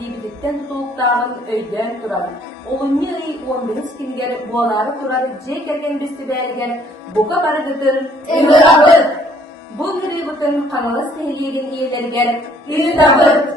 Dibidikten tutuldağın öyden turar. Olunyu 11 kinger boğaları turar. Ceketen büstü belger. Boka barıdıdır. Emir abı. Bu gri bütün kanalı sehliyerin iyilerger. Yüz abı.